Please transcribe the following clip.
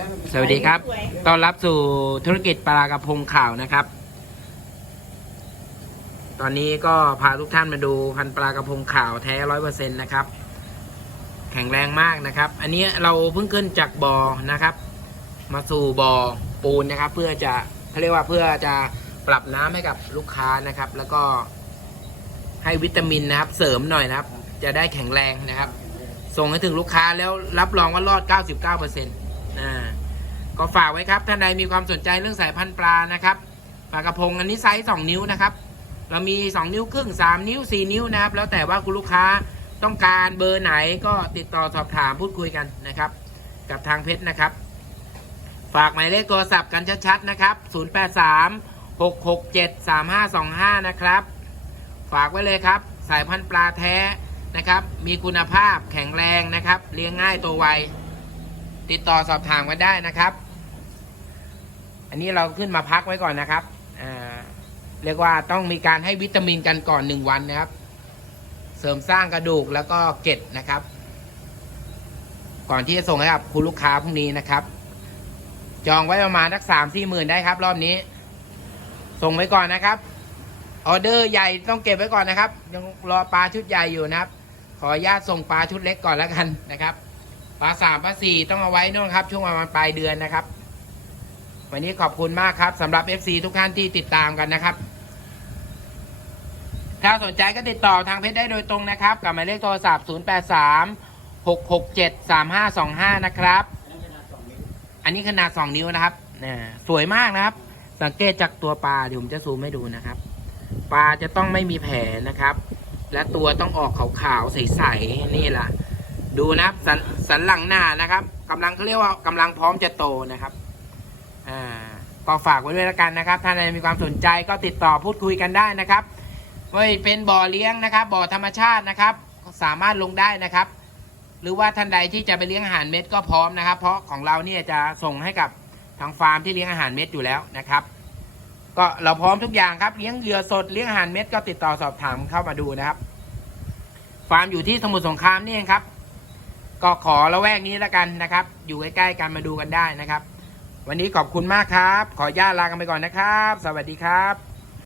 แล้วมันสวัสดีครับ ต้อนรับสู่ธุรกิจปลากระพงข่าวนะครับ ตอนนี้ก็พาทุกท่านมาดูพันธุ์ปลากระพงข่าวแท้ร้อยเปอร์เซ็นต์นะครับ แข็งแรงมากนะครับ อันนี้เราเพิ่งขึ้นจากบ่อนะครับ มาสู่บ่อปูนนะครับ เพื่อจะเขาเรียกว่าเพื่อจะปรับน้ำให้กับลูกค้านะครับ แล้วก็ให้วิตามินนะครับ เสริมหน่อยนะครับ จะได้แข็งแรงนะครับ ส่งให้ถึงลูกค้าแล้วรับรองว่ารอด 99%อ่าก็ฝากไว้ครับท่านใดมีความสนใจเรื่องสายพันธุ์ปลานะครับปลากระพงอันนี้ไซส์2นิ้วนะครับ เรามี 2 นิ้วครึ่ง 3 นิ้ว 4 นิ้วนะครับ แล้วแต่ว่าคุณลูกค้าต้องการเบอร์ไหนก็ติดต่อสอบถามพูดคุยกันนะครับ กับทางเพชรนะครับ ฝากหมายเลขโทรศัพท์กันชัดๆนะครับ 083 667 3525 นะครับ ฝากไว้เลยครับ สายพันธุ์ปลาแท้นะครับ มีคุณภาพแข็งแรงนะครับ เลี้ยงง่ายตัวไว ติดต่อสอบถามกันได้นะครับ อันนี้เราขึ้นมาพักไว้ก่อนนะครับเรียกว่าต้องมีการให้วิตามินกันก่อนหนึ่งวันนะครับ เสริมสร้างกระดูกแล้วก็เกล็ดนะครับ ก่อนที่จะส่งให้กับคุณลูกค้าพรุ่งนี้นะครับ จองไว้ประมาณสักสามสี่หมื่นได้ครับ รอบนี้ ส่งไว้ก่อนนะครับออเดอร์ใหญ่ต้องเก็บไว้ก่อนนะครับ ยังรอปลาชุดใหญ่อยู่นะครับ ขออนุญาตส่งปลาชุดเล็กก่อนแล้วกันนะครับ ปลาสามปลาสี่ต้องเอาไว้นู่นครับ ช่วงประมาณปลายเดือนนะครับ วันนี้ขอบคุณมากครับสำหรับ FC ทุกท่านที่ติดตามกันนะครับ ถ้าสนใจก็ติดต่อทางเพจได้โดยตรงนะครับ กับหมายเลขโทรศัพท์ 083 667 3525 นะครับ อันนี้ขนาด 2 นิ้วนะครับนะสวยมากนะครับ สังเกตจากตัวปลาเดี๋ยวผมจะซูมให้ดูนะครับ ปลาจะต้องไม่มีแผลนะครับ และตัวต้องออกขาวๆใสๆนี่แหละ ดูนะครับสันสันหลังหน้านะครับกำลังเขาเรียกว่ากำลังพร้อมจะโตนะครับอ่าก็ฝากไว้ด้วยแล้วกันนะครับ ถ้าใครมีความสนใจก็ติดต่อพูดคุยกันได้นะครับว่าเป็นบ่อเลี้ยงนะครับ บ่อธรรมชาตินะครับ สามารถลงได้นะครับ หรือว่าท่านใดที่จะไปเลี้ยงอาหารเม็ดก็พร้อมนะครับ เพราะของเราเนี่ยจะส่งให้กับทางฟาร์มที่เลี้ยงอาหารเม็ดอยู่แล้วนะครับ ก็เราพร้อมทุกอย่างครับเลี้ยงเหยื่อสดเลี้ยงอาหารเม็ดก็ติดต่อสอบถามเข้ามาดูนะครับ ฟาร์มอยู่ที่สมุทรสงครามนี่เองครับ ก็ขอละแวกนี้แล้วกันนะครับ อยู่ใกล้ๆกันมาดูกันได้นะครับ วันนี้ขอบคุณมากครับ ขอญาตลากันไปก่อนนะครับ สวัสดีครับ